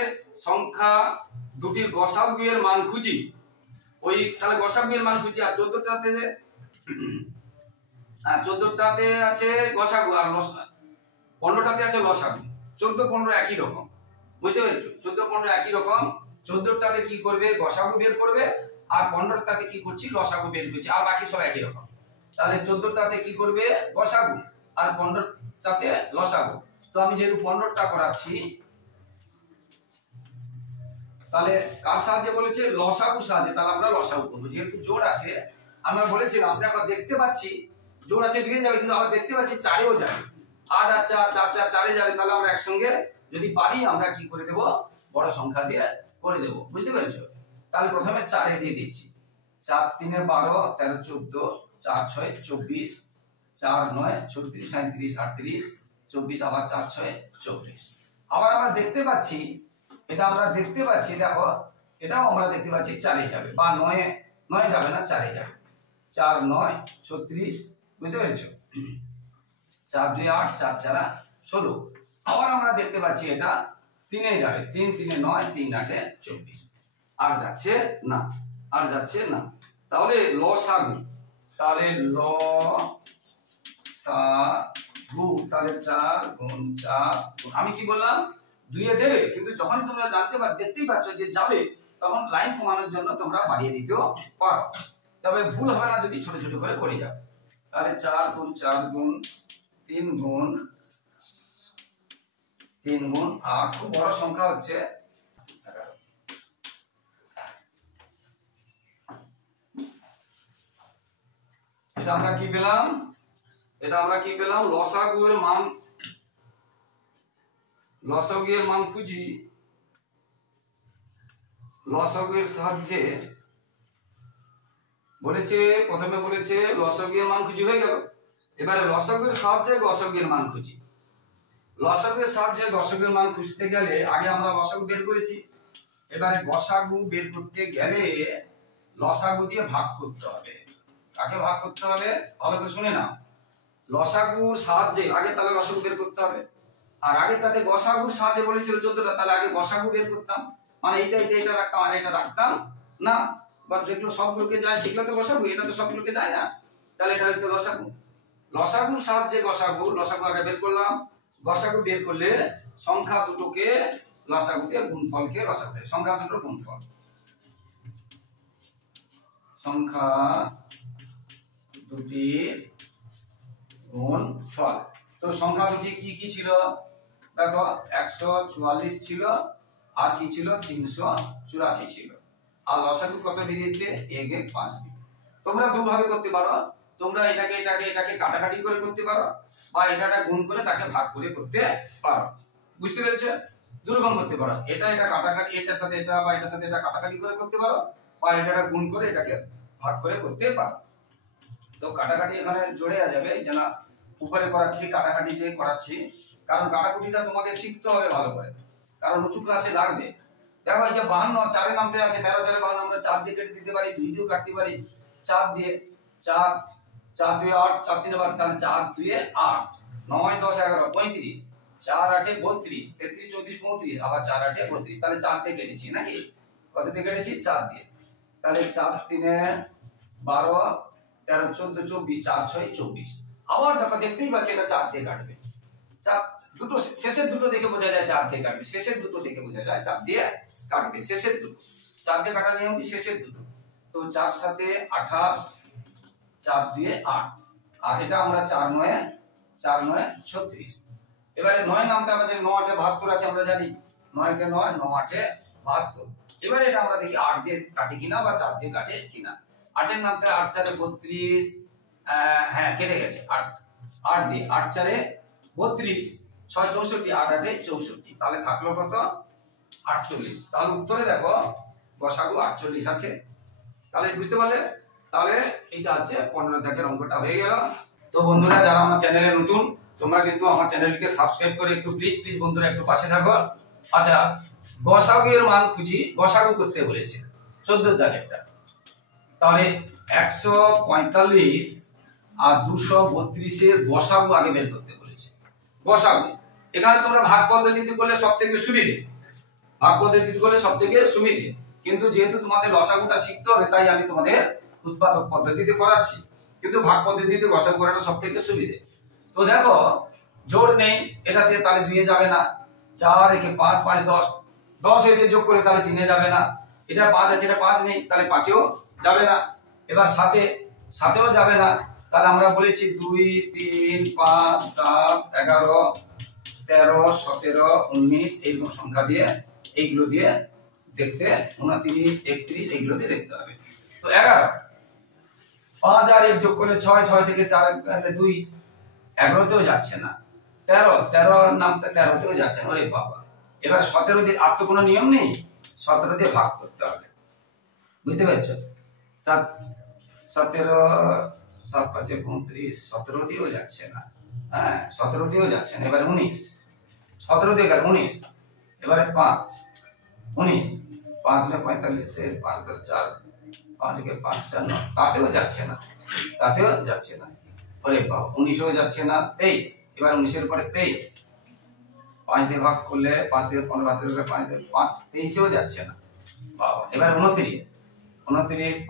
সংখ্যা দুটির গসাগু এর মান খুঁজি। ওই তাহলে গসাগু এর মান খুঁজি। আর 14টাতে আছে গসাগু আর 15টাতে আছে লসাগু। 14, 15 একই রকম, বুঝতে পেরেছো? 14, 15 একই রকম। 14টাতে কি করবে, গসাগু বের করবে, আর 15টাতে কি করছি, লসাগু বের করছি। আর বাকি সব একই রকম। তাহলে 14টাতে কি করবে, গসাগু, আর 15টাতে লসাগু। তো আমি যেহেতু 15টা করাচ্ছি, তাহলে কার সাহায্যে বলেছে, লসাগু সাহায্যে। তাহলে আমরা লসাগু করবো। যেহেতু জোড় আছে, আমরা বলেছিলাম দেখো দেখতে পাচ্ছি জোড় আছে 2 যাবে, কিন্তু আবার দেখতে পাচ্ছি 4-এও যাবে। 8 আর 4, 4, 4, 4-এ যাবে। তাহলে আমরা একসঙ্গে যদি পারি আমরা কি করে দেব, বড় সংখ্যা দিয়ে করে দেব, বুঝতে পেরেছো? তাহলে প্রথমে 4-এ দিয়ে দিচ্ছি। 4, 3, 12, 13, 14, 4, 6, 24, 4, 9, 36, 37, 38, 24, আবার 4, 6, 24। আবার আমরা দেখতে পাচ্ছি, এটা আমরা দেখতে পাচ্ছি, দেখো এটাও আমরা দেখতে পাচ্ছি 4-এ যাবে, বা 9-এ যাবে না, 4-এ যাবে। 4, 9, 36, বুঝতে পেরেছো? 4, 2, 8, 4, 4, 16। আবার আমরা দেখতে পাচ্ছি এটা 3-এ যাবে। 3, 3, 9, 3, 8, 24। আর যাচ্ছে না, আর যাচ্ছে না। তাহলে লসাগু, তাহলে লসাগু, তাহলে 4 গুণ 4, আমি কি বললাম, 2-এ দেবে, কিন্তু যখন তোমরা দেখতেই পাচ্ছ যে যাবে, তখন লাইন কমানোর জন্য তোমরা বাড়িয়ে দিতেও পারো। তবে ভুল হবে না যদি ছোট ছোট করে করে যাও। তাহলে 4 গুণ 4 গুণ 3 গুণ 3 গুণ 8, খুব বড় সংখ্যা হচ্ছে 11। এটা আমরা কি পেলাম, লসাগু এর মান খুঁজি। লসাগু এর সাহায্যে বলেছে, প্রথমে বলেছে লসাগু এর মান খুঁজি, হয়ে গেল। এবারে লসাগু এর সাহায্যে গসাগু এর মান খুঁজি। লসাগু এর সাহায্যে গসাগু এর মান খুঁজতে গেলে আগে আমরা লসাগু বের করেছি, এবারে গসাগু বের করতে গেলে লসাগু দিয়ে ভাগ করতে হবে। কাকে ভাগ করতে হবে ভালো করে শুনে নাও। লসাগুর সাহায্যে আগে তাহলে লসাগু বের করতে হবে। আর আগেরটাতে গসাগুর সাহায্যে বলেছিল 14টা, তাহলে আগে গসাগু বের করতাম, মানে এটা রাখতাম আর এটা রাখতাম না, বা যেগুলো সবগুলোকে যায় সেগুলো তো গসাগু, এটা তো সবগুলোকে যায় না, তাহলে এটা হচ্ছে লসাগু। লসাগুর সাহায্যে লসাগু আগে বের করলাম। গসাগু বের করলে সংখ্যা দুটোকে লসাগু দিয়ে, গুণফলকে লসাগু দিয়ে, সংখ্যা দুটোর গুণফল, সংখ্যা দুটির গুণফল। তো সংখ্যা দুটি কি কি ছিল, দেখো 144 ছিল, আর কি ছিল 384 ছিল। আর লসাগু কত বেরিয়েছে, 1, 5। তোমরা দুভাবে করতে পারো, তোমরা এটাকে কাটাকাটি করে করতে পারো, বা এটা গুণ করে তাকে ভাগ করে করতে পারো, বুঝতে পেরেছো? দুরকম করতে পারো, এটা কাটাকাটি, এটার সাথে এটা বা এটার সাথে এটা কাটাকাটি করে করতে পারো, বা এটা গুণ করে এটাকে ভাগ করে করতে পারো। তো কাটাকাটি এখানে জোড়ে যাবে, যেন উপরে করাচ্ছি কাটাকাটি দিয়ে করাচ্ছি, কারণ কাটাকুটিটা তোমাদের শিখতে হবে ভালো করে, কারণ উঁচু ক্লাসে লাগবে। দেখো এই যে 52 4-এ নামতে আছে, 13, 4, 52, আমরা 4 দিয়ে কেটে দিতে পারি, 2 দিয়েও কাটতে পারি। 4 দিয়ে 4, 4, 2, 8, 4, 3 বার, তাহলে 4, 2, 8, 9, 10, 11, 35, 4, 8, 32, 33, 34, 35, আবার 4, 8, 32, তাহলে 4 দিয়ে কেটেছি নাকি, কত দিয়ে কেটেছি, 4 দিয়ে। তাহলে 4, 3, 12, 13, 14, 24, 4, 6, 24। আবার দেখো দেখতেই পাচ্ছি এটা 4 দিয়ে কাটবে। 4 দুটো, শেষের দুটো দেখে বোঝা যায় 4 দিয়ে কাটবে, শেষের দুটো দেখে বোঝা যায় 4 দিয়ে কাটবে, শেষের দুটো। 4 দিয়ে কাটার নিয়ম কি, শেষের দুটো। তো 4 7 28, 4 2 8, আর এটা আমরা 4 9 36। এবারে 9 নামতে আমাদের 9 8 72 আছে, আমরা জানি 9 কে 9, 9 8 72। এবারে এটা আমরা দেখি 8 দিয়ে কাটে কিনা বা 4 দিয়ে কাটে কিনা। 8 এর নামতে 8 4 32, হ্যাঁ কেটে গেছে, 8 দিয়ে 8 4 32 6 64 8 8 64, তাহলে থাকলো কত 48। তাহলে উত্তরে দেখো গসাগু 48 আছে। তাহলে বুঝতে পারলে, তাহলে এটা হচ্ছে 15 দাগের অঙ্কটা হয়ে গেল। তো বন্ধুরা যারা আমার চ্যানেলে নতুন, তোমরা কিন্তু আমার চ্যানেলটিকে সাবস্ক্রাইব করে একটু প্লিজ বন্ধুরা একটু পাশে থাকো। আচ্ছা, গসাগু এর মান খুঁজি, গসাগু করতে বলেছে 14 দাগেরটা। তাহলে 145 আর 232 এর গসাগু আগে বের করতে বলেছে। গসাগু এখানে তোমরা ভাগ পদ্ধতিতে করলে সবথেকে সুবিধে, ভাগ পদ্ধতিতে করলে সবথেকে সুবিধে, কিন্তু যেহেতু তোমাদের লসাগুটা শিখতে হবে তাই আমি তোমাদের উৎপাদক পদ্ধতিতে করাচ্ছি, কিন্তু ভাগ পদ্ধতিতে গসাগু করাটা সবথেকে সুবিধে। তো দেখো জোড় নেই এটাতে, তাহলে 2 এ যাবে না, 4 একে 5 5 10 10 হয়েছে, যোগ করে তাহলে 3 এ যাবে না, এটা 5 আছে, এটা 5 নেই, তাহলে 5 এও যাবে না। এবার সাথেও যাবে না, তাহলে আমরা বলেছি 2 3 5 7 11 13 17 19 এইরকম সংখ্যা দিয়ে, এইগুলো দিয়ে দেখতে 29 31 এইগুলো দিয়ে দেখতে হবে। তো 11 5 আর 1 যোগ করলে 6 6 থেকে 4 গেলে 2 11 তেও যাচ্ছে না, 13 নাম 13 তেও যাচ্ছে না, ওরে বাবা। এবার 17 দিয়ে, আর তো কোনো নিয়ম নেই, 17 দিয়ে ভাগ করতে হবে, বুঝতে পেরেছো? 7 17 7 5 35, 17 দিয়েও যাচ্ছে না, হ্যাঁ 17 দিয়েও যাচ্ছে না। এবার 19, 17 দিয়ে গেল 19, এবারে 5 19 5 হলে 45 এর 5 দ্বারা 4 5 কে 5 4 9, তাতেও যাচ্ছে না, তাতেও যাচ্ছে না, ওরে বাবা। 19 ও যাচ্ছে না, 23, এবার 19 এর পরে 23 5 দিয়ে ভাগ করলে 5 দিয়ে 15 দিয়ে 5 দিয়ে 5 23 এও যাচ্ছে না, বাবা। এবার 29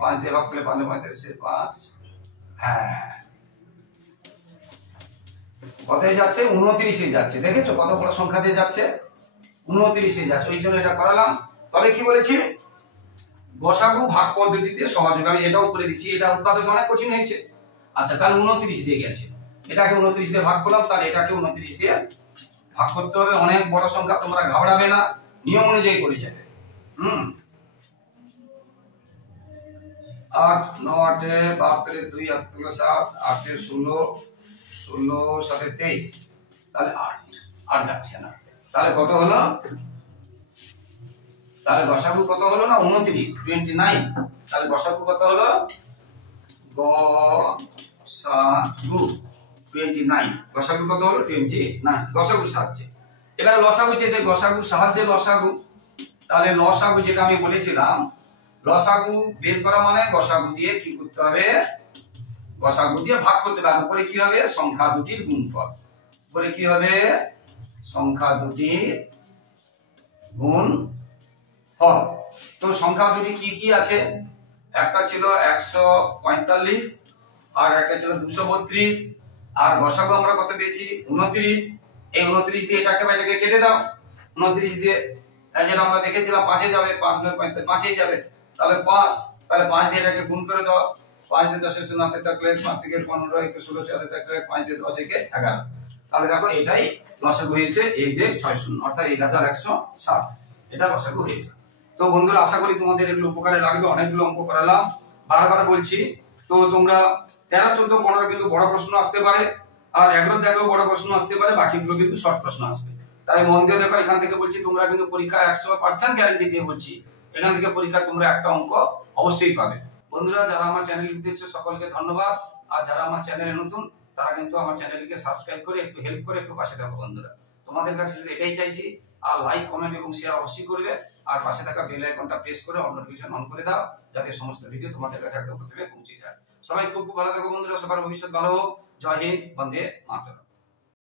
5 দিয়ে ভাগ করলে 5 35 এর 5, হ্যাঁ কতই যাচ্ছে 29 এ যাচ্ছে, দেখেছো কত বড় সংখ্যা দিয়ে যাচ্ছে, 29 এ যাচ্ছে, ওই জন্য এটা করালাম। তবে কি বলেছি, গসাগু ভাগ পদ্ধতিতে সহজ হবে, আমি এটাও করে দিচ্ছি, এটা উৎপাদক অনেক কঠিন হয়েছে। আচ্ছা তাহলে 29 দিয়ে গেছে, এটাকে 29 দিয়ে ভাগ করলাম, তাহলে এটাকে 29 দিয়ে ভাগ করতে হবে। অনেক বড় সংখ্যা, তোমরা ঘাবড়াবে না, নিয়ম অনুযায়ী করে যাবে। 8 9 8 বাপরে 2 8 7 8 16 16 7 23, তাহলে 8 আর যাচ্ছে না, তাহলে কত হলো, তাহলে গসাগু কত হলো না 29 29, তাহলে গসাগু কত হলো, গসাগু 29, গসাগু কত হলো 29 গসাগুর সাহায্যে। এবার লসাগু চেয়েছে, গসাগুর সাহায্যে লসাগু, তাহলে লসাগু যেটা আমি বলেছিলাম, লসাগু বের করা মানে গসাগু দিয়ে কি করতে হবে, গসাগু দিয়ে ভাগ করতে হবে। উপরে কি হবে, সংখ্যা দুটির গুণফল, উপরে কি হবে, সংখ্যা দুটির গুণফল। তো সংখ্যা দুটি কি কি আছে, একটা ছিল 145 আর একটা ছিল 232, আর গসাগু আমরা কত পেয়েছি 29, এই 29 দিয়ে এটাকে কেটে দাও, 29 দিয়ে যেটা আমরা দেখেছিলাম 5 এ যাবে, 5 9 35 5 এ যাবে, তাহলে 5, তাহলে 5 দিয়ে এটাকে গুণ করে দাও, 5 দিয়ে 10 এর শূন্য হাতে থাকলে 5 থেকে 15 একে 16 চারে থাকলে 5 দিয়ে 10 একে 11, তাহলে দেখো এটাই লসাগু হয়েছে, এই যে 60 অর্থাৎ 1160, এটা লসাগু হয়েছে। তো বন্ধুরা আশা করি তোমাদের এগুলো উপকারে লাগবে, অনেকগুলো অঙ্ক করালাম, বারবার বলছি। তো তোমরা 13 14 15 কিন্তু বড় প্রশ্ন আসতে পারে, আর 11 থেকেও বড় প্রশ্ন আসতে পারে, বাকিগুলো কিন্তু শর্ট প্রশ্ন আসবে, তাই মন দিয়ে দেখো। এখান থেকে বলছি তোমরা কিন্তু পরীক্ষা 100% গ্যারান্টি দিয়ে বলছি, এখান থেকে পরীক্ষা তোমরা একটা অঙ্ক অবশ্যই পাবে। বন্ধুরা যারা আমার চ্যানেলটি দেখছো সকলকে ধন্যবাদ, আর যারা আমার চ্যানেলে নতুন তারা কিন্তু আমার চ্যানেলটিকে সাবস্ক্রাইব করে একটু হেল্প করে একটু পাশে থাকো বন্ধুরা, তোমাদের কাছে শুধু এটাই চাইছি। আর লাইক কমেন্ট এবং শেয়ার অবশ্যই করবে, আর পাশে থাকা বেল আইকনটা প্রেস করে অল নোটিফিকেশন অন করে দাও, যাতে সমস্ত ভিডিও তোমাদের কাছে একদম প্রথমে পৌঁছে যায়। সবাই খুব ভালো থাকো বন্ধুরা, সবার ভবিষ্যৎ ভালো হোক। জয় হিন্দ, বন্দে মাতরম।